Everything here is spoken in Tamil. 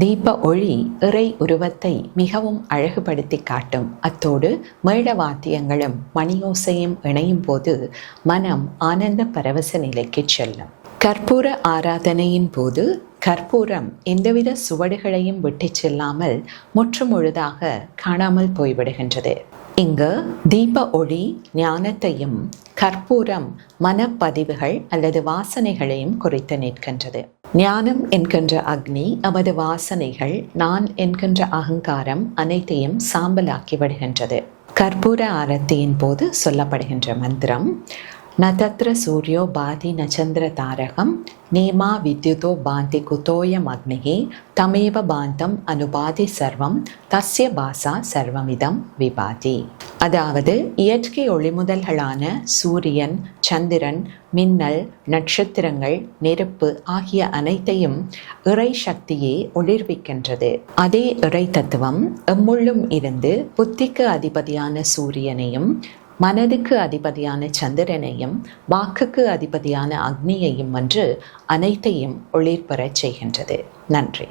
தீப ஒளி இறை உருவத்தை மிகவும் அழகுபடுத்தி காட்டும். அத்தோடு மேள வாத்தியங்களும் மணியோசையும் இணையும் போது மனம் ஆனந்த பரவச நிலைக்கு செல்லும். கற்பூர ஆராதனையின் போது கற்பூரம் எந்தவித சுவடுகளையும் விட்டு செல்லாமல் முற்றுமுழுதாக காணாமல் போய்விடுகின்றது. இங்கு தீப ஒளி ஞானத்தையும் கற்பூரம் மனப்பதிவுகள் அல்லது வாசனைகளையும் குறித்து நிற்கின்றது. ஞானம் என்கின்ற அக்னி நமது வாசனைகள், நான் என்கின்ற அகங்காரம் அனைத்தையும் சாம்பலாக்கி விடுகின்றது. கற்பூர ஆரத்தியின் போது சொல்லப்படுகின்ற மந்திரம் நதத்ர சூரியோ பாதி நச்சந்திர தாரகம் நேமா வித்யுதோ பாந்தி குதோயம் அக்னிகி தமேவ பாந்தம் அனுபாதி சர்வம் தஸ்ய பாசா சர்வமிதம் விபாதி. அதாவது இயற்கை ஒளிமுதல்களான சூரியன், சந்திரன், மின்னல், நட்சத்திரங்கள், நெருப்பு ஆகிய அனைத்தையும் இறை சக்தியே ஒளிர்விக்கின்றது. அதே இறை தத்துவம் எம்முள்ளும் இருந்து புத்திக்கு அதிபதியான சூரியனையும், மனதுக்கு அதிபதியான சந்திரனையும், வாக்குக்கு அதிபதியான அக்னியையும் வென்று அனைத்தையும் ஒளிர்பெறச் செய்கின்றது. நன்றி.